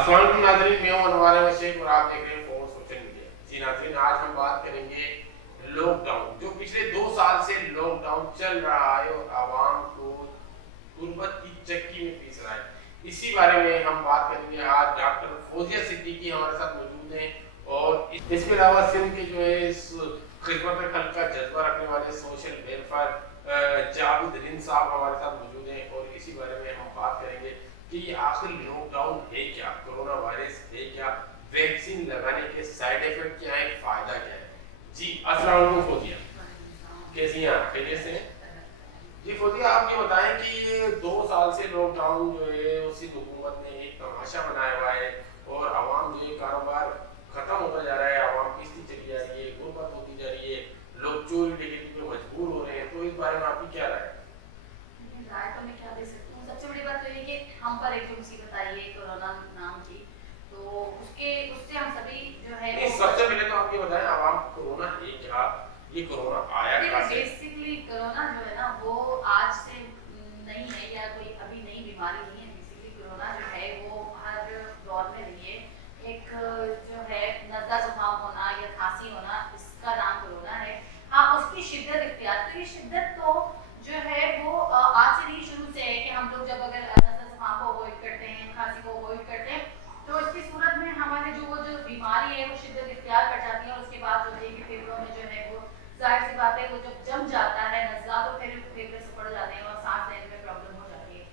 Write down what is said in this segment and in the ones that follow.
अस्सलाम वालेकुम नाज़रीन, मैं हूं अनवार अहमद शेख और आप देख रहे हैं फोर्स सोशल मीडिया। जी नाज़रीन, आज हम बात करेंगे लॉकडाउन, जो पिछले 2 साल से लॉकडाउन चल रहा है और आवाम को गुर्बत की चक्की में पीस रहा है। इसी बारे में हम बात करेंगे। आज डॉक्टर फौजिया सिद्दीकी हमारे साथ मौजूद हैं और इसके अलावा सिंध के जो है इस खिदमत खल्क का जज्बा रखने वाले सोशल वेलफेयर जावेद रिन साहब हमारे साथ मौजूद हैं और इसी बारे में हम बात करेंगे कि आखिर लॉकडाउन है क्या, कोरोना वायरस है क्या, वैक्सीन लगाने के साइड इफेक्ट क्या है, फायदा क्या है। जी अस्सलाम वालेकुम फौजिया, कैसी हैं आप? खैरियत से हैं? जी फौजिया, आप ये बताएं कि ये 2 साल से लॉकडाउन जो है उसी हुकूमत ने एक तमाशा बनाया हुआ है और आवाम जो है कारोबार खत्म होता जा रहा है, आवाम पिसती चली जा रही है, गुर्बत होती जा रही है, लोग चोरी डकैती पे मजबूर हो रहे हैं। तो इस बारे में आपकी क्या राय है? राय तो मैं क्या दे सकती हूँ। सबसे बड़ी बात तो ये कि हम पर एक मुसीबत आई है कोरोना नाम की, तो उससे हम सभी जो है सबसे पहले तो आप ये बताएं आवाम को कोरोना है क्या, ये कोरोना आया कहाँ से? बेसिकली कोरोना जो है ना वो आज से नहीं है या कोई अभी नई बीमारी नहीं है। बेसिकली कोरोना जो है वो हर दौर में रही है। एक जो है नज़ला जुकाम होना या खांसी होना, इसका नाम कोरोना है। हाँ, उसकी शिद्दत इख्तियार, तो ये शिद्दत तो जो है वो आज से नहीं शुरू से है कि हम लोग जब अगर नज़ला जुकाम को अवॉइड करते हैं, खांसी को अवॉइड करते हैं, तो इसकी सूरत में हमारे जो बीमारी है वो शिद्दत इख्तियार कर जाती है और उसके बाद जो है कि फेफड़ों में जो है वो जाहिर सी बात है वो जब जम जाता है नज़ला, तो फिर फेफड़े से पड़ जाते हैं और सांस लेने में प्रॉब्लम हो जाती है।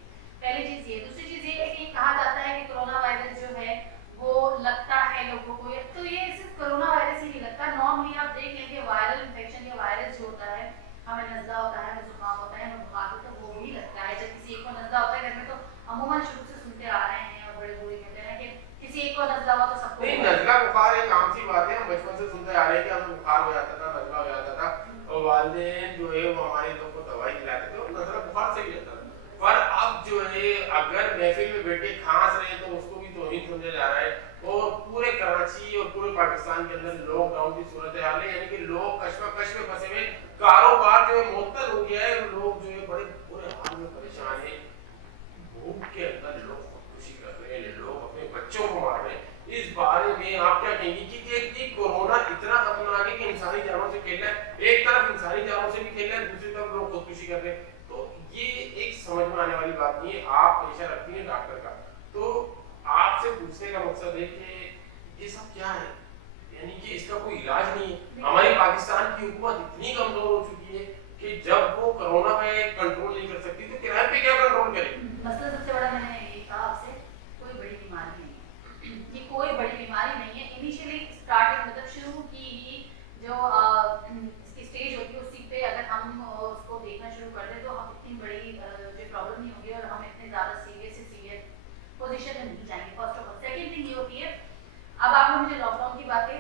पहली चीज़ ये। दूसरी चीज़ ये है कि कहा जाता है कि कोरोना वायरस जो है वो लगता है लोगों को, तो ये सिर्फ कोरोना वायरस ही नहीं लगता। नॉर्मली आप देख लेंगे वायरल इन्फेक्शन या वायरस जो होता है, हमें नज़ला होता है, हमें जुकाम होता है, हमें बुखार होता है, वो भी लगता है। जब किसी एक को नज़ला होता है घर में, तो अमूमन शुरू से सुनते आ रहे हैं और बड़े बूढ़े कहते हैं कि किसी एक को नज़ला हुआ तो सबको नहीं, नजला बुखार एक आम सी बात है, हम बचपन से सुनते आ रहे हैं कि हमें बुखार हो जाता था, नजला हो जाता था और वालिदैन जो है वो हमारे लोग को दवाई खिलाते थे और नजला बुखार सही रहता था। पर अब जो है अगर महफिल में बैठे खांस रहे हैं तो उसको भी तौहीन समझा जा रहा है और पूरे कराची और पूरे पाकिस्तान के अंदर लॉकडाउन की सूरत हाल है, यानी कि लोग कश्मकश में फंसे हुए, कारोबार जो है मुअत्तल हो गया है, लोग जो है बड़े बुरे हाल में परेशान है, भूख के अंदर लोग खुदकुशी कर रहे हैं, लोग अपने बच्चों को मार रहे हैं। इस बारे में आप क्या कहेंगे कि कोरोना इतना खतरनाक है कि इंसानी जानों से खेल रहा है, एक तरफ इंसानी जानों से भी खेल रहा है, दूसरी तरफ लोग खुदकुशी कर रहे हैं। तो ये एक समझ में आने वाली बात नहीं है। आप पेशा रखती हैं डॉक्टर का, तो आपसे पूछने का मकसद है कि ये सब क्या है, यानी कि इसका कोई इलाज नहीं है। हमारी पाकिस्तान की हुकूमत इतनी कमजोर हो चुकी है कि जब वो कोरोना पे कंट्रोल नहीं कर सकती तो किराए पे क्या कंट्रोल करेगी? मसला सबसे बड़ा मैंने ये कहा आपसे, कोई बड़ी बीमारी नहीं है। ये कोई बड़ी बीमारी नहीं है। इनिशियली स्टार्टिंग मतलब शुरू की ही जो इसकी स्टेज होती है उसी पे अगर हम उसको देखना शुरू कर दें तो हम इतनी बड़ी जो प्रॉब्लम नहीं होगी और हम इतने ज़्यादा सीरियस पोजीशन में नहीं जाएंगे। First of all. Second thing ये होती है, अब आपने मुझे लॉकडाउन की बातें,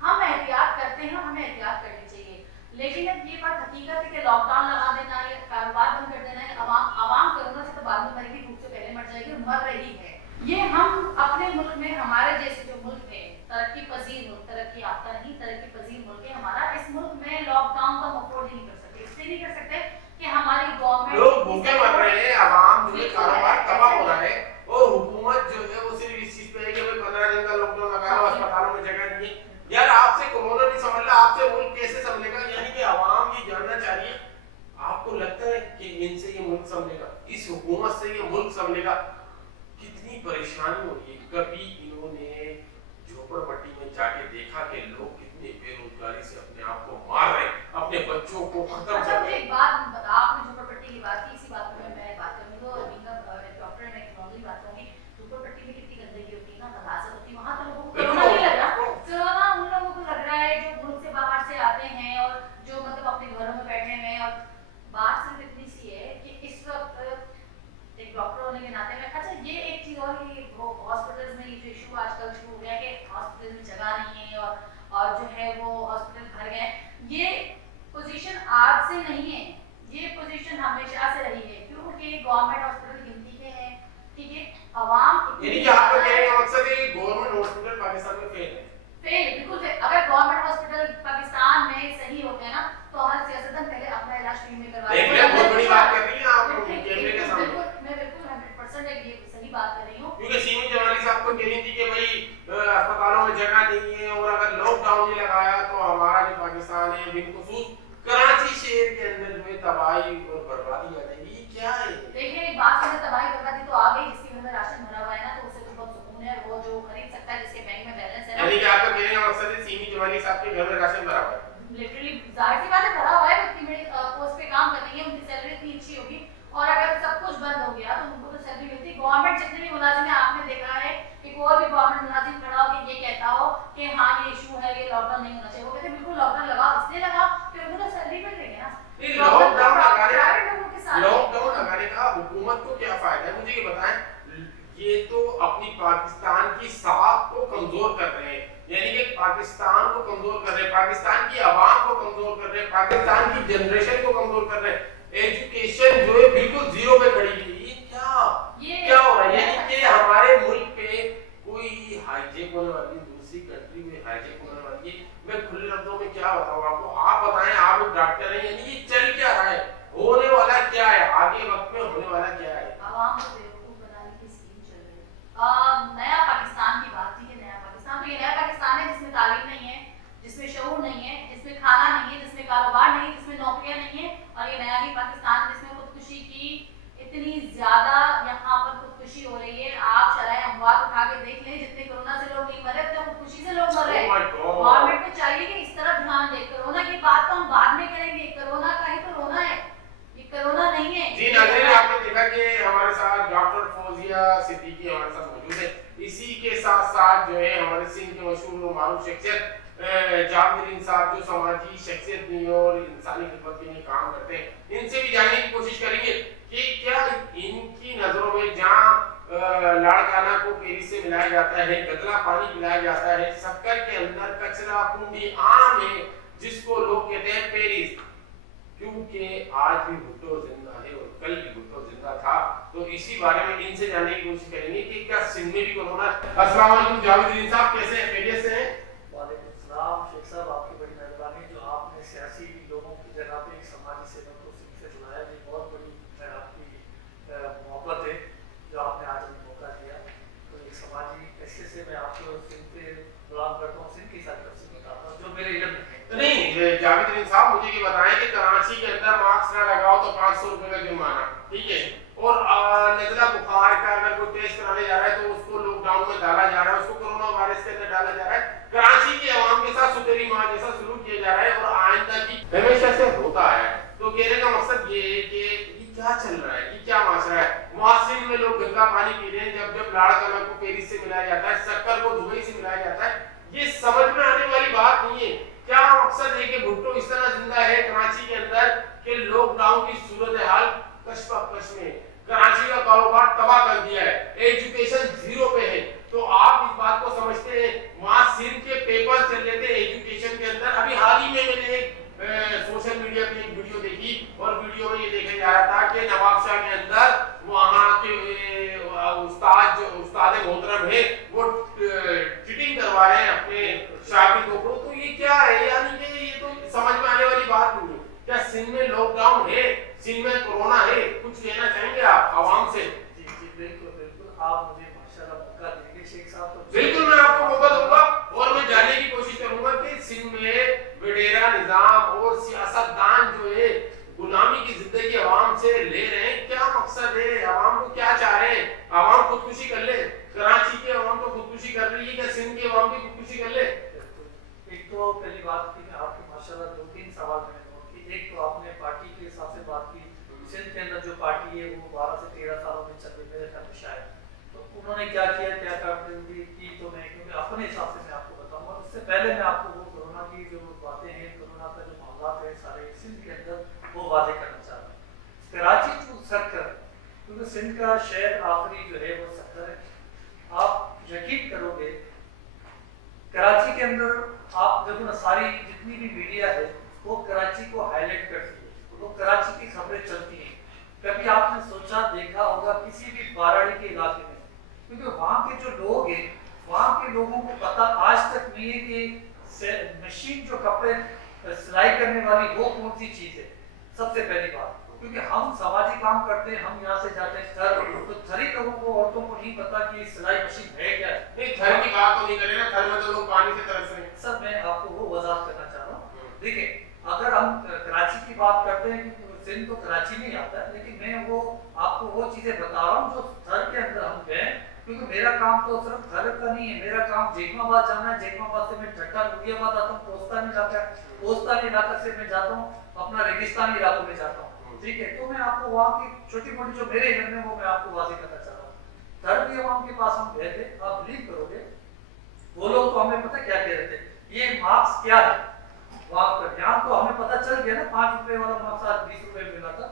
हम एहतियात करते हैं, हमें एहतियात करनी चाहिए, लेकिन अब ये बात हकीकत है कि लॉकडाउन लगा देना या कारोबार बंद कर देना है, आवाम कोरोना से तो बाद में मरेगी, भूख से पहले मर जाएगी, मर रही है। ये हम अपने मुल्क में, हमारे जैसे जो मुल्क है, तरक्की पजीर मुल्क, तरक्की याफ्ता नहीं, तरक्की पजीर मुल्क है हमारा, इस मुल्क में लॉकडाउन का अफोर्ड नहीं कर सकते। इसलिए नहीं कर सकते कि हमारी गवर्नमेंट, लोग भूखे मर रहे हैं, आवाम जो है कारोबार तबाह हो रहा है और हुकूमत जो है वो सिर्फ इस चीज पे है कि भाई 15 दिन का लॉकडाउन लगा लो, अस्पतालों में जगह नहीं है। यार आपसे कोरोना नहीं संभल रहा, आपसे मुल्क कैसे संभलेगा? यानी कि आवाम ये जानना चाहिए, आपको लगता है कि इनसे ये मुल्क संभलेगा, इस हुकूमत से ये मुल्क संभलेगा? कितनी परेशानी हो रही है। कभी इन्होंने झोपड़पट्टी में जाके देखा कि लोग कितने बेरोजगारी से अपने आप को मार रहे हैं, अपने बच्चों को खत्म कर रहे हैं। एक बात बता, आपने झोपड़पट्टी की बात की, इसी बात पे मैं बात करूंगी तो डॉक्टर ने एक नॉर्मल बात होगी, झोपड़पट्टी में कितनी गंदगी होती है ना, तबादला होती है, वहां तो लोगों को कोरोना नहीं लग रहा। कोरोना उन लोगों को लग रहा है जो मुल्क से बाहर से आते हैं और जो मतलब अपने घरों में बैठे हैं। और बात सिर्फ इतनी सी है कि इस वक्त एक डॉक्टर होने के नाते में, अच्छा ये एक चीज और, कि वो हॉस्पिटल्स में ये जो इशू आजकल शुरू हो गया है कि हॉस्पिटल में जगह नहीं है और जो है वो हॉस्पिटल भर गए, ये पोजीशन आज से नहीं है, ये पोजीशन हमेशा से रही है, क्योंकि गवर्नमेंट हॉस्पिटल गिनती के हैं, ठीक है, आवाम, यानी कि आपका कहने का मकसद है कि गवर्नमेंट हॉस्पिटल पाकिस्तान में फेल है? फेल, बिल्कुल फेल। अगर गवर्नमेंट हॉस्पिटल पाकिस्तान में सही होते हैं ना, तो हर सियासतदान पहले अपना इलाज फ्री में करवा देख लिया, बहुत बड़ी बात कर रही हैं आप कैमरे के सामने। बिल्कुल, मैं बिल्कुल 100% एक ये सही बात कर रही हूँ, क्योंकि सीमी जवानी साहब को डेली होती थी कि भाई अस्पतालों में जगह नहीं है, और अगर लॉकडाउन नहीं लगाया तो हमारा जो पाकिस्तान है बिलखुसूस कराची शहर के अंदर जो है तबाही और बर्बादी आ जाएगी। ये क्या है? देखिए एक बात है, तबाही बर्बादी तो आ गई, जिसके घर में राशन भरा हुआ है ना तो उसे तो बहुत सुकून है, वो जो खरीद सकता है, जिसके बैंक में बैलेंस है ना। यानी कि आपका कहने का मकसद है सीमी जवानी साहब के घर में राशन भरा हुआ है? लिटरली जाहिर सी बात है, भरा हुआ है, इतनी बड़ी पोस्ट पे काम कर रही है, उनकी सैलरी इतनी अच्छी होगी, और अगर सब कुछ बंद हो गया तो उनको तो सैलरी मिलती। गवर्नमेंट जितने भी मुलाजिम है, आपने देखा है कि कोई भी गवर्नमेंट मुलाजिम खड़ा हो कि ये कहता हो कि हाँ ये इशू है, ये लॉकडाउन नहीं होना चाहिए, वो कहते हैं बिल्कुल लॉकडाउन लगाओ, इसलिए लगाओ कि उनको तो सैलरी मिल रही है ना। लॉकडाउन लगाने का हुकूमत को क्या फायदा है, मुझे ये बताएं। ये तो अपनी पाकिस्तान की साख को कमजोर कर रहे हैं, यानी कि पाकिस्तान को कमजोर कर रहे हैं, पाकिस्तान की आवाम को कमजोर कर रहे हैं, पाकिस्तान की जनरेशन को कमजोर कर रहे हैं। एजुकेशन जो है बिल्कुल जीरो पे खड़ी है। ये क्या हो रहा है? यानी कि हमारे मुल्क पे कोई हाईजेक होने वाली है, दूसरी कंट्री में हाईजेक होने वाली है। मैं खुले लफ्जों में क्या बताऊं आपको, आप बताएं, आप एक डॉक्टर हैं, यानी ये चल क्या रहा है, होने वाला क्या है, आगे वक्त में होने वाला क्या है? आवाम को बेवकूफ बनाने की स्कीम चल रही है। नया पाकिस्तान की बात थी कि नया पाकिस्तान, तो ये नया पाकिस्तान है जिसमें तालीम नहीं है, जिसमें शऊर नहीं है, जिसमें खाना नहीं है, जिसमें कारोबार नहीं है, जिसमें नौकरियां नहीं है, और ये नया ही पाकिस्तान जिसमें खुदकुशी की इतनी ज्यादा यहाँ पर खुदकुशी हो रही है। आप शराय अमवात उठा के देख लें, जितने कोरोना से लोग नहीं मरे उतने खुदकुशी से लोग मर रहे हैं। गवर्नमेंट को चाहिए कि इस तरफ ध्यान दे। कोरोना की बात तो हम बाद में करेंगे, कोरोना का ही तो रोना है, ये कोरोना नहीं है। जी नाज़रीन, आपने देखा कि हमारे साथ डॉक्टर फौजिया सिद्दीकी हमारे साथ मौजूद है। इसी के साथ साथ जो है हमारे सिंध के मशहूर और मारूफ शख्सियत जावेद साहब, जो समाजी शख्सियत भी और इंसानी खिदमत के लिए काम करते हैं, इनसे भी जानने की कोशिश करेंगे कि क्या इनकी नजरों में जहाँ लाड़काना को पेरिस से मिलाया जाता है, गदला पानी पिलाया जाता है, शक्कर के अंदर कचरा पूंडी आम है जिसको लोग कहते हैं पेरिस, क्योंकि आज भी भुट्टो जिंदा है और कल भी भुट्टो जिंदा था। तो इसी बारे में इनसे जानने की कोशिश करेंगे कि क्या सिंध में भी कोरोना। अस्सलाम वालेकुम जावेद साहब, कैसे हैं, खैरियत से हैं? वालेकुम सलाम शेख साहब, आपकी बड़ी मेहरबानी जो आपने सियासी लोगों की जगह पे एक समाजी सेवक को सिंध से बुलाया, ये बहुत बड़ी आपकी मोहब्बत है जो आपने आज हमें मौका दिया। तो एक समाजी ऐसे से मैं आपको सिंध पे बुलान करता हूँ, सिंध की सारी तफसील बताता हूँ जो मेरे इल्म में है। नहीं जावेद साहब, मुझे ये बताएं कि कराची के अंदर मास्क ना लगाओ तो 500 रुपए का जुर्माना, ठीक है, और नजला बुखार का अगर कोई टेस्ट कराने जा रहा है तो उसको लॉकडाउन में डाला जा रहा है, उसको कोरोना वायरस के अंदर डाला जा रहा है। कराची के अवाम के साथ सुतेरी माँ जैसा सलूक किया जा रहा है और आइंदा भी हमेशा से होता है। तो कहने का मकसद ये है कि ये क्या चल रहा है, ये क्या माशरा है? मुआसिर में लोग गंगा पानी पी रहे हैं, जब जब लाड़काना को पेरिस से मिलाया जाता है, शक्कर को दुबई से मिलाया जाता है। ये समझ में आने वाली बात नहीं है। क्या मकसद है कि भुट्टो इस तरह जिंदा है कराची के अंदर कि लॉकडाउन की सूरत हाल कश में कराची का कारोबार तबाह कर दिया है, एजुकेशन जीरो पे है। तो आप इस बात को समझते हैं? वहां सिर्फ के पेपर चल रहे थे एजुकेशन के अंदर। अभी हाल ही में मैंने एक सोशल मीडिया पे एक वीडियो देखी और वीडियो में ये देखा जा रहा था कि नवाबशाह के अंदर वहां के उस्ताद मोहतरम है वो चीटिंग करवा रहे हैं अपने शागिर्दों को। तो ये क्या है? यानी कि ये तो समझ में आने वाली बात नहीं है। क्या सिंध में लॉकडाउन है, सिंध में कोरोना है? कुछ कहना चाहेंगे आप आवाम से? जी जी बिल्कुल बिल्कुल, आप मुझे माशाल्लाह मौका देंगे शेख साहब तो बिल्कुल मैं आपको मौका दूंगा और मैं जानने की कोशिश करूंगा कि सिंध में वडेरा निजाम और सियासतदान जो है गुलामी की जिंदगी आवाम से ले रहे हैं, क्या मकसद है? आवाम को क्या चाह रहे हैं? आवाम खुदकुशी कर ले? कराची के आवाम तो खुदकुशी कर रही है, क्या सिंध के आवाम भी खुदकुशी कर ले? एक तो पहली बात थी कि आपके माशाल्लाह 2-3 सवाल मैंने नोट किए। एक तो आपने पार्टी के हिसाब से बात की, सिंध के अंदर जो पार्टी है वो 12 से 13 सालों में चल रही मेरे ख्याल में शायद, तो उन्होंने क्या किया, क्या कामयाबी की, तो मैं क्योंकि अपने हिसाब से मैं आपको बताऊंगा। उससे पहले मैं आपको वो कोरोना की जो बातें हैं, कोरोना का जो मामला है सारे सिंध के अंदर, वो वादे करना चाह रहा हूँ। कराची टू सक्कर, क्योंकि सिंध का शहर आखिरी जो है वो सक्कर है। आप यकीन करोगे कराची के अंदर आप देखो ना, सारी जितनी भी मीडिया है वो कराची को हाईलाइट करती है, वो कराची की खबरें चलती हैं। कभी आपने सोचा देखा होगा किसी भी बाराड़ी के इलाके में, क्योंकि वहाँ के जो लोग हैं, वहाँ के लोगों को पता आज तक नहीं है कि मशीन जो कपड़े सिलाई करने वाली वो कौन सी चीज है। सबसे पहली बात, क्योंकि हम समाजी काम करते हैं, हम यहाँ से जाते हैं थर, तो थरी लोगों को, औरतों को नहीं पता कि सिलाई मशीन है क्या है। नहीं, नहीं करे ना, घर में तो लोग पानी से तरस रहे हैं। सर मैं आपको वो वजाहत करना चाह रहा हूँ। देखिए अगर हम कराची की बात करते हैं कि सिंध तो कराची में ही आता है, लेकिन मैं वो आपको वो चीजें बता रहा हूँ जो घर के अंदर हम गए, क्योंकि मेरा काम तो सिर्फ घर का नहीं है, मेरा काम जेकमाबाद जाना है, जेकमाबाद से मैं ठट्टा लुधियाबाद आता हूँ, पोस्तानी इलाका से मैं जाता हूँ, अपना रेगिस्तानी इलाकों में जाता हूँ, ठीक है। तो मैं आपको वहाँ की छोटी मोटी जो मेरे इधर में वो मैं आपको वाज़ेह करना चाह रहा हूँ। घर भी वहाँ के पास हम गए थे, आप बिलीव करोगे वो लोग तो हमें पता क्या कह रहे थे, ये मार्क्स क्या है वहाँ पर। यहाँ तो हमें पता चल गया ना 5 रुपए वाला मार्क्स आज 20 रुपए में मिला था,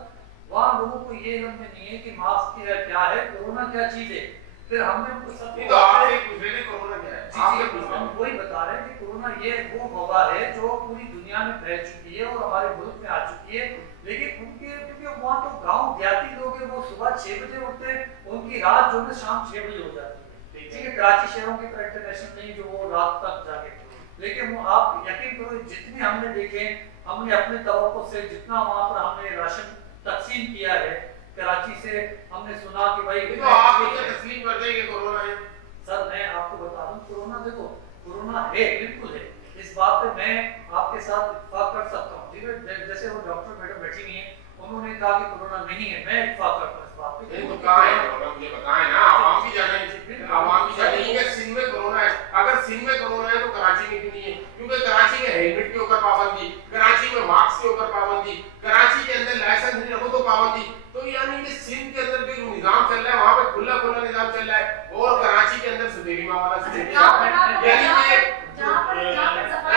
वहाँ लोगों को ये इल्म नहीं है कि मार्क्स क्या है, कोरोना क्या चीज है। फिर हमने उनको सब तो आपसे पूछ रहे थे कोरोना क्या है, आपसे पूछ रहे हम हैं। वही बता रहे हैं कि कोरोना ये वो वबा है जो पूरी दुनिया में फैल चुकी है और हमारे मुल्क में आ चुकी है, लेकिन उनके क्योंकि वहाँ तो गाँव देहाती लोग हैं, वो सुबह 6 बजे उठते हैं, उनकी रात जो है शाम 6 बजे हो जाती है, ठीक है। कराची शहरों के तो इंटरनेशनल नहीं जो वो रात तक जाके, लेकिन वो आप यकीन करो जितने हमने देखे, हमने अपने तवक्को से जितना वहाँ पर हमने राशन तकसीम किया है कराची से, हमने सुना कि भाई तो आप इसे तस्लीम करते हैं कि कोरोना है। सर मैं आपको बता दूं कोरोना, देखो कोरोना है, बिल्कुल है, इस बात पे मैं आपके साथ इत्तेफाक कर सकता हूँ, ठीक है। जैसे वो डॉक्टर मैडम बैठी हुई हैं, उन्होंने कहा कि कोरोना नहीं है, मैं इत्तेफाक करता हूँ इस बात पे। तो कहाँ है कोरोना, मुझे बताएं ना, आवाम भी जाने कि सिंध में कोरोना है। अगर सिंध में कोरोना है तो कराची में क्यों नहीं है? क्योंकि कराची में हेलमेट के ऊपर पाबंदी, कराची में मास्क के ऊपर पाबंदी, कराची के अंदर लाइसेंस नहीं रखो तो पाबंदी। तो यानी कि सिंध के अंदर जो निजाम चल रहा है वहाँ पे खुला खुला निजाम चल रहा है, और कराची के अंदर सुदेली माँ वाला सिस्टम।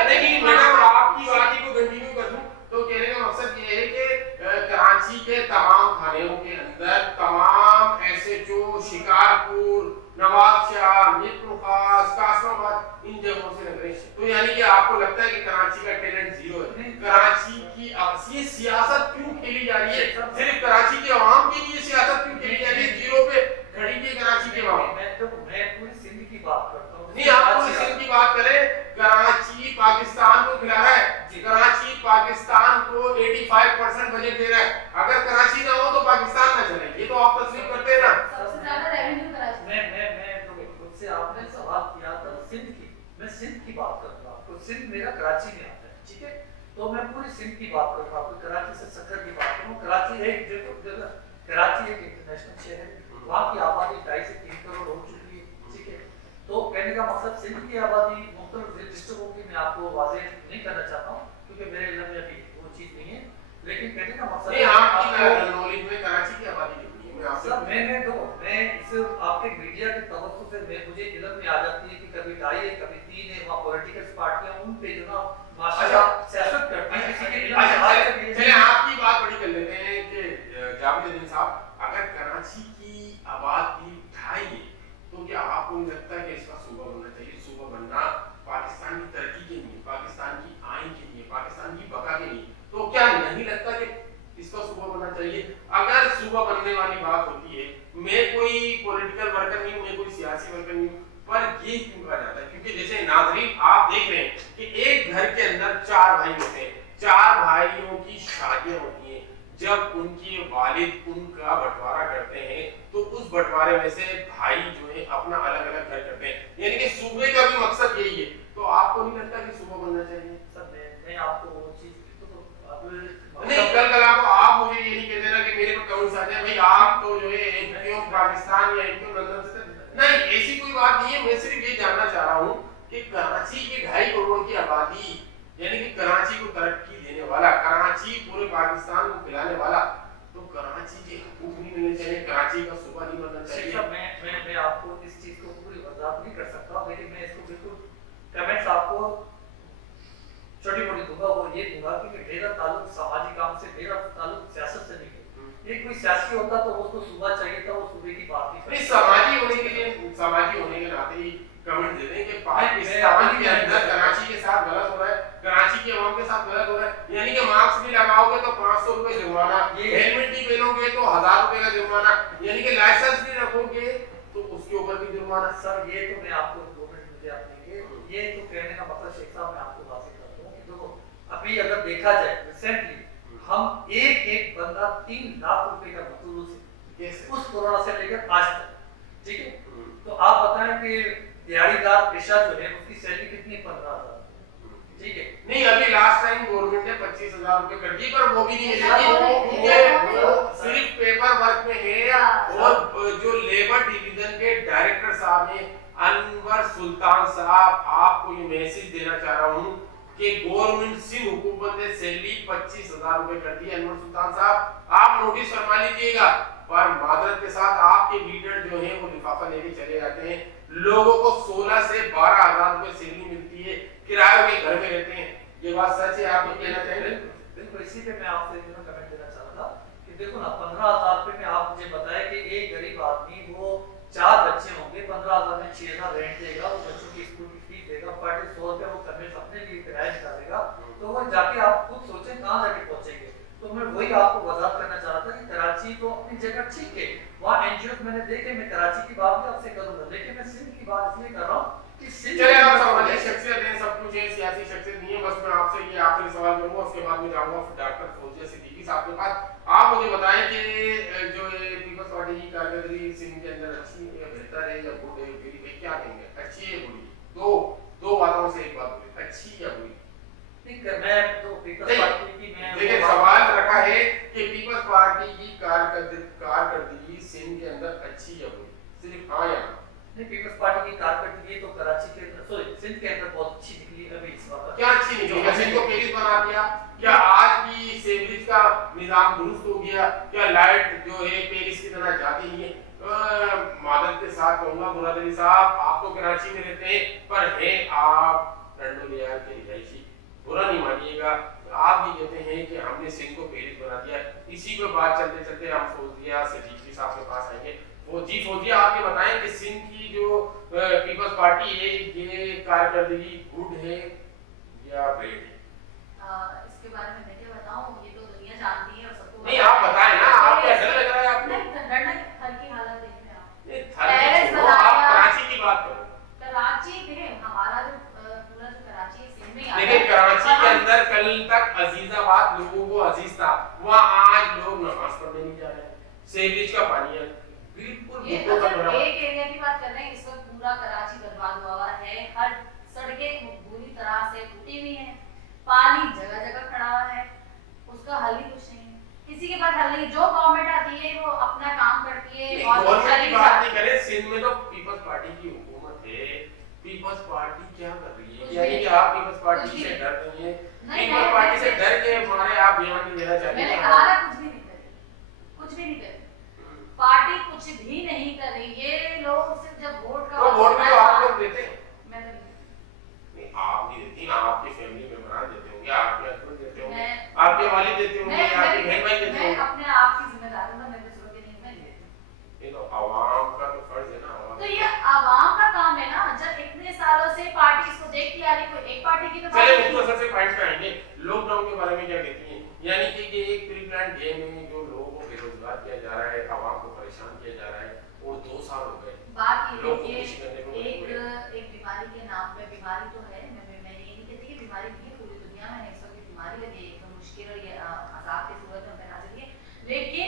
नहीं मैडम आपकी बात ही को कंटिन्यू कर दूं तो कहने का मकसद ये है कि कराची के तमाम थानों के अंदर तमाम एसएचओ, शिकारपुर, नवाबशाह, मीरपुर खास, कासमाबाद, इन जगहों से लग रहे हैं। तो यानी कि आपको लगता है कि कराची का टैलेंट जीरो है? कराची की ये सियासत क्यों खेली जा रही है? सिर्फ कराची के अवाम के लिए सियासत क्यों खेली जा रही है? जीरो पे खड़ी है कराची के अवाम। मैं पूरी सिंध की बात करता हूँ। नहीं आप पूरी सिंध की बात करें, कराची पाकिस्तान को खिला रहा है, कराची पाकिस्तान को 85% बजट दे रहा है। अगर कराची ना हो तो पाकिस्तान ना चले, ये तो आप तस्लीम करते हैं ना। सबसे ज्यादा रेवेन्यू कराची। मैं तो खुद से आपने सवाल किया था सिंध की, मैं सिंध की बात कर रहा हूँ, आपको सिंध मेरा कराची में आता है, ठीक है। तो मैं पूरी सिंध की बात कर रहा हूँ, आपको कराची से सक्कर की बात करूँ। कराची एक कराची एक इंटरनेशनल शहर है, वहाँ की आबादी 2.5 से 3 करोड़ हो चुकी है, ठीक है। तो कहने का मकसद सिंध की आबादी मुख्तलिफ डिस्ट्रिक्टों की मैं आपको वाज़ेह नहीं करना चाहता हूँ क्योंकि मेरे इल्म में अभी वो चीज़ नहीं है, लेकिन कहने का मकसद नहीं आपकी नॉलेज में कराची की आबादी कितनी है? मैं आपसे सर मैं इस आपके मीडिया के तवज्जो से मुझे इल्म में आ जाती है कि कभी 2.5 है, कभी 3 है, वहाँ पॉलिटिकल पार्टियां उन पे जो ना माशाल्लाह सियासत करती हैं, किसी के इल्म में आ जाती है। चलिए आपकी बात बड़ी कर लेते हैं कि जावेद साहब, अगर कराची की आबादी 2.5 है तो क्या आपको नहीं लगता है कि इसका सूबा बनना चाहिए? सूबा बनना पाकिस्तान की तरक्की के लिए, पाकिस्तान की आइन के लिए, पाकिस्तान की बका के लिए, तो क्या नहीं लगता कि इसका सूबा बनना चाहिए? अगर सूबा बनने वाली बात होती है, मैं कोई पॉलिटिकल वर्कर नहीं हूं, मैं कोई सियासी वर्कर नहीं हूं, पर ये क्यों कहा जाता है? क्योंकि जैसे नाज़रीन आप देख रहे हैं कि एक घर के अंदर 4 भाई होते हैं, 4 भाइयों की शादियां होती हैं, जब उनके वालिद उनका बंटवारा करते हैं तो उस बंटवारे में से भाई जो है अपना अलग अलग घर करते हैं, यानी कि सूबे का भी मकसद यही है। तो आपको नहीं लगता कि सूबा बनना चाहिए? सर मैं आपको वो चीज नहीं कल आप मुझे ये नहीं कह देना कि मेरे पे कमेंट्स आ जाए भाई आप तो जो है क्यों पाकिस्तान या क्यों लंदन से, नहीं ऐसी कोई बात नहीं है। मैं सिर्फ ये जानना चाह रहा हूँ कि कराची की 2.5 करोड़ की आबादी, यानी कि कराची को तरक्की देने वाला, कराची पूरे पाकिस्तान को खिलाने वाला, तो कराची के हुकूक नहीं मिलने चाहिए? कराची का सूबा नहीं बनना चाहिए? मैं आपको इस चीज को पूरी वजाहत नहीं कर सकता, लेकिन मैं इसको बिल्कुल कमेंट्स आपको छोटी मोटी दूंगा, वो ये दूंगा कि मेरा ताल्लुक सामाजिक काम से, मेरा ताल्लुक सियासत से नहीं है। ये कोई सियासी होता तो उसको सूबा चाहिए था, वो सूबे की बात नहीं। समाजी होने के लिए, समाजी होने के नाते ही कमेंट दे दें कि पाकिस्तान के अंदर कराची के साथ गलत हो रहा है, कराची के अवाम के साथ गलत हो रहा है, यानी कि मास्क भी लगाओगे तो 500 रुपए जुर्माना, हेलमेट नहीं पहनोगे तो 1000 रुपए का जुर्माना, यानी कि लाइसेंस भी रखोगे तो उसके ऊपर भी जुर्माना। सर ये तो मैं आपको 2 मिनट मुझे आप देंगे, ये तो कहने का मतलब शेख साहब मैं आपको वाज़ेह करता हूं कि देखो अभी अगर देखा जाए रिसेंटली हम एक बंदा 3 लाख रुपए का वसूल से उस कोरोना से लेकर आज तक, ठीक है। तो आप बताएं कि दिहाड़ीदार पेशा जो है उसकी सैलरी कितनी है? 15,000। ठीक है, नहीं अभी लास्ट टाइम गवर्नमेंट ने 25,000 रुपए कर दी, पर वो भी नहीं ऐसा है, वो वो सिर्फ पेपर वर्क में है। और जो लेबर डिवीजन के डायरेक्टर साहब हैं अनवर सुल्तान साहब, आपको ये मैसेज देना चाह रहा हूँ कि गवर्नमेंट सिंध हुकूमत ने सैलरी 25,000 रुपए कर दी। अनवर सुल्तान साहब आप नोटिस फरमा लीजिएगा, पर मादरत के साथ आपके लीडर जो हैं वो लिफाफा लेके चले जाते हैं। लोगों को 16 से 12,000 रुपए सैलरी मिलती है, किराए के घर में रहते हैं। ये बात सच है, आप कहना चाहेंगे? बिल्कुल, इसी पे मैं आपसे कमेंट देना चाह रहा था कि देखो ना 15,000 रुपए में आप मुझे बताया कि एक गरीब आदमी वो 4 बच्चे होंगे, 15,000 में 6,000 रेंट देगा, वो बच्चों की स्कूल की फीस देगा, पर डे 100 रुपए वो कन्वेंस अपने लिए किराया निकालेगा, तो वो जाके आप खुद सोचें कहाँ जाके पहुंचेंगे। तो मैं वही आपको वजाहत करना चाह रहा था कि कराची तो अपनी जगह ठीक है, वहाँ एनजीओ मैंने देखे, मैं कराची की बात भी आपसे करूंगा, लेकिन मैं सिंध की बात इसलिए कर रहा हूँ कि सिंध चलिए आप समझिए, शख्सियत है, सब कुछ है, सियासी शख्सियत नहीं है। बस मैं आपसे ये आखिरी सवाल करूंगा, उसके बाद मैं जाऊंगा डॉक्टर फौजिया सिद्दीकी साहब के पास। आप मुझे बताएं कि जो ये पीपल्स पार्टी की कारकर्दगी सिंध के अंदर अच्छी है, बेहतर है या बुरी है, बुरी, क्या कहेंगे, अच्छी है बुरी? दो बातों से एक बात बोलिए, अच्छी या बुरी? मैं तो पीपल्स पार्टी की मैं देखिए सवाल रखा है कि पीपल्स पार्टी की कारकर्दगी सिंध के अंदर अच्छी या बुरी, सिर्फ हाँ या ना? नहीं, पीपल्स पार्टी की कारकर्दगी तो कराची के सॉरी सिंध के अंदर बहुत अच्छी निकली अभी इस वक्त। क्या अच्छी निकली? क्या सिंध को पेरिस बना दिया? क्या आज की सेवरेज का निजाम दुरुस्त हो गया? क्या लाइट जो है पेरिस की तरह जाती है? मादर के साथ कहूंगा मुराद अली साहब, आप तो कराची में रहते हैं, पर हैं आप टंडोलियार के रिहायशी, बुरा नहीं मानिएगा। आप ये कहते हैं कि हमने सिंध को पेरिस बना दिया। इसी पे बात चलते चलते हम फौजिया सिद्दीकी साहब के पास आएंगे। जी फौजिया, आप ये बताएं कि सिंध की जो पीपल्स पार्टी है, ये कारकर्दगी गुड है या बैड है? इसके बारे में मैं क्या बताऊं, ये तो दुनिया जानती है और सबको। नहीं आप बताएं ना, आप क्या डर लग रहा है आपको? नहीं, डरना क्या, हल की हालत देख रहे हैं आप। ये थर्ड छोड़ो, आप कराची की बात करो। कराची में हमारा जो पूरा जो कराची है सिंध में आता है। लेकिन कराची के अंदर कल तक अजीजाबाद लोगों को अजीज था, वहाँ आज लोग नमाज पढ़ने नहीं जा रहे हैं, सेवरेज का पानी है बिल्कुल। ये तो सिर्फ एक एरिया की बात कर रहे हैं, इस वक्त पूरा कराची बर्बाद हुआ है, हर सड़कें बुरी तरह से टूटी हुई हैं, पानी जगह जगह खड़ा हुआ है, उसका हल ही कुछ नहीं है, किसी के पास हल नहीं। जो गवर्नमेंट आती है वो अपना काम करती है और गवर्नमेंट की बात नहीं करें, सिंध में तो पीपल्स पार्टी की हुकूमत है। पीपल्स पार्टी क्या कर रही है? यानी कि आप पीपल्स पार्टी से डर रही हैं, पीपल्स पार्टी से डर के मारे आप बयान नहीं देना चाहते? मैंने कहा ना कुछ भी नहीं कर रही, कुछ भी नहीं कर रही पार्टी, कुछ भी नहीं कर रही। ये लोग सिर्फ जब वोट का तो वोट भी तो आप लोग देते हैं। मैं तो नहीं, आप नहीं देती ना, आपके फैमिली मेंबर देते होंगे, आपके हस्बैंड देते होंगे, मैं- आपके वालिद देते होंगे, आपके बहन भाई देते मैं होंगे। अपने आप की जिम्मेदारी हूं, मैं दूसरों की नहीं, मैं नहीं देती। ये तो आवाम का तो फर्ज है ना। तो ये आवाम का काम है ना, जब इतने सालों से पार्टी इसको देखती आ रही, कोई एक पार्टी की तो चलिए बात नहीं। मुख्तसर से पॉइंट पे आएंगे। लॉकडाउन के बारे में क्या कहती हैं? यानी कि ये एक प्री प्लान गेम है, जो लोगों को बेरोजगार किया जा रहा है, आवाम को परेशान किया जा रहा है, और 2 साल हो गए। बात ये लोग है कि कोशिश करने को मजबूर एक बीमारी के नाम पे, बीमारी तो है, मैं ये नहीं कहती कि बीमारी नहीं है, पूरी दुनिया में इस वक्त बीमारी लगी है, एक मुश्किल और ये अजाब की सूरत में बना चुकी है, लेकिन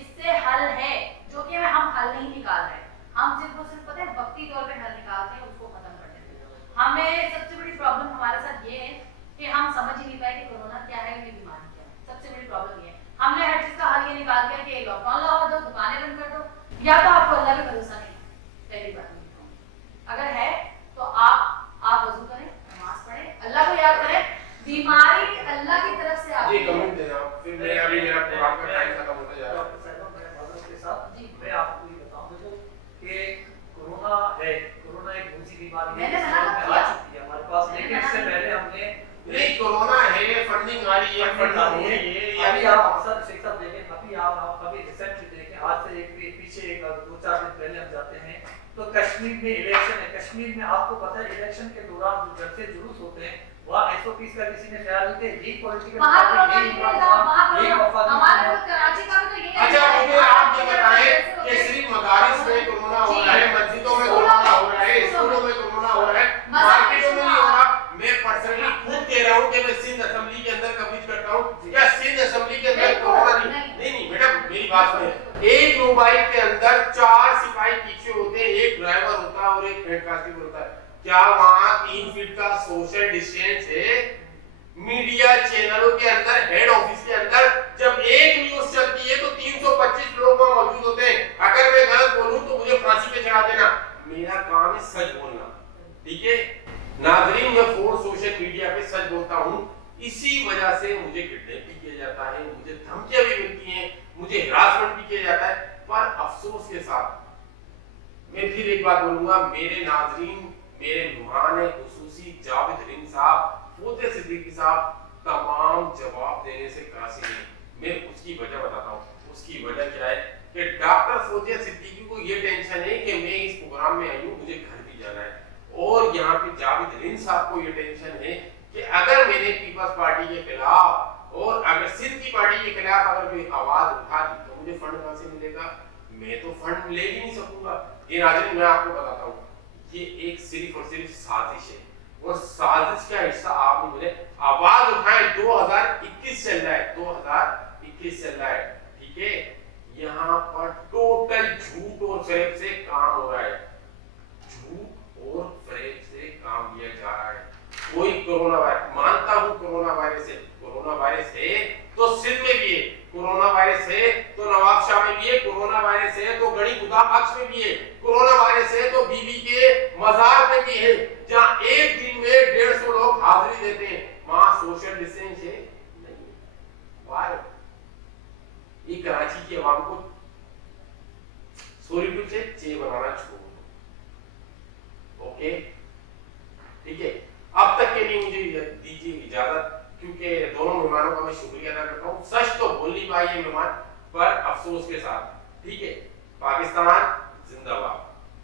इससे हल है जो कि हम हल नहीं निकाल रहे। हम सिर्फ और सिर्फ पता है वक्ती तौर पे हल निकालते हैं, उसको खत्म कर देते हैं। हमें सबसे बड़ी प्रॉब्लम हमारे साथ ये है कि हम समझ ही नहीं पाए कि कोरोना क्या है, ये बीमारी क्या है। सबसे बड़ी प्रॉब्लम ये है, हमने हर चीज का हल ये निकाल दिया कि लॉकडाउन लगा दो, दुकानें बंद कर दो, या तो आपको अल्लाह पे भरोसा नहीं है, पहली बात नहीं। अगर है तो आप वजू करें, नमाज पढ़ें, अल्लाह को याद करें, बीमारी अल्लाह की तरफ से आती जी है। कमेंट देना, फिर मैं अभी मेरा प्रोग्राम का टाइम खत्म होता जा रहा है। के साथ जी। मैं आपको ये बताऊं देखो कि कोरोना है, कोरोना एक दूसरी बीमारी है, मैंने इस मना वक्त किया। आ चुकी है हमारे पास, लेकिन इससे पहले हमने नहीं कोरोना है, फंडिंग आ रही है, फंडिंग आ रही है, अभी आप अक्सर शिक्षा देखें, अभी आप अभी रिसेंटली देखें, आज से पीछे 2-4 दिन पहले हम जाते हैं तो कश्मीर में इलेक्शन है। कश्मीर में आपको पता है इलेक्शन के दौरान जो जलसे जुलूस होते हैं, वहाँ एसओपीस का किसी ने ख्याल नहीं किया। यही पॉलिटिकल वहाँ पार्टी, कोरोना यही निकल रहा, वहाँ यही कोरोना, वफादारी हमारे है। तो कराची का भी तो यही है। अच्छा मुझे आप ये बताएं कि सिर्फ मदारिस में कोरोना हो रहा है, मस्जिदों में कोरोना हो रहा है, स्कूलों में कोरोना हो रहा है, मार्केटों में नहीं हो रहा। मैं पर्सनली खुद कह रहा हूँ कि मैं सिंध असेंबली के अंदर कवरेज करता हूँ, क्या सिंध असेंबली के अंदर कोरोना नहीं मैडम मेरी बात सुनिए। एक मोबाइल के अंदर 4 सिपाही पीछे होते हैं, एक ड्राइवर होता है और एक हेड कांस्टेबल होता है। क्या वहां 3 फीट का सोशल डिस्टेंस है? मीडिया चैनलों के अंदर, हेड ऑफिस के अंदर जब एक न्यूज चलती है तो 325 लोग वहां मौजूद होते हैं। अगर मैं गलत बोलूं तो मुझे फांसी पे चढ़ा देना, मेरा काम है सच बोलना, ठीक है नाजरीन। मैं फॉर सोशल मीडिया पे सच बोलता हूं, इसी वजह से मुझे किडनैप भी किया जाता है, मुझे धमकियां भी मिलती हैं, मुझे हरासमेंट भी किया जाता है। पर अफसोस के साथ मैं फिर एक बात बोलूंगा, मेरे नाजरीन, मेरे मेहमान खुसूसी जावेद रिंग साहब, फौजिया सिद्दीकी साहब तमाम जवाब देने से कासिर हैं। मैं उसकी वजह बताता हूँ। उसकी वजह क्या है कि डॉक्टर फौजिया सिद्दीकी को ये टेंशन है कि मैं इस प्रोग्राम में आई हूँ, मुझे घर भी जाना है, और यहाँ पे जावेद रिंग साहब को ये टेंशन है कि अगर मैंने पीपल्स पार्टी के खिलाफ और अगर सिंध की पार्टी के खिलाफ अगर कोई आवाज उठा दी तो मुझे फंड कहां से मिलेगा? मैं तो फंड ले ही नहीं सकूंगा। ये नाज़रीन मैं आपको बताता हूँ, ये एक सिर्फ और सिर्फ साजिश है, और साजिश का हिस्सा आपने मुझे आवाज उठाए। 2021 चल रहा है, 2021 चल रहा है, ठीक है। यहाँ पर टोटल झूठ और फरेब से काम हो रहा है, झूठ और फरेब से काम किया जा रहा है। कोई कोरोना वायरस, मानता हूं कोरोना वायरस है, कोरोना वायरस है तो सिंध में भी है, कोरोना वायरस है तो नवाबशाह में भी है, कोरोना वायरस है तो गढ़ी खुदा बख्श में भी है, कोरोना वायरस है तो बीबी के मजार में भी है, जहां एक दिन में 150 लोग हाजिरी देते हैं, वहां सोशल डिस्टेंस है नहीं। वाह, ये कराची की आवाम को सोरीपुर से चे बनाना छोड़ दो, ओके ठीक है। अब तक के लिए मुझे दीजिए इजाजत, क्योंकि दोनों मेहमानों का मैं शुक्रिया अदा करता हूँ। सच तो बोल नहीं पाए ये मेहमान, पर अफसोस के साथ, ठीक है। पाकिस्तान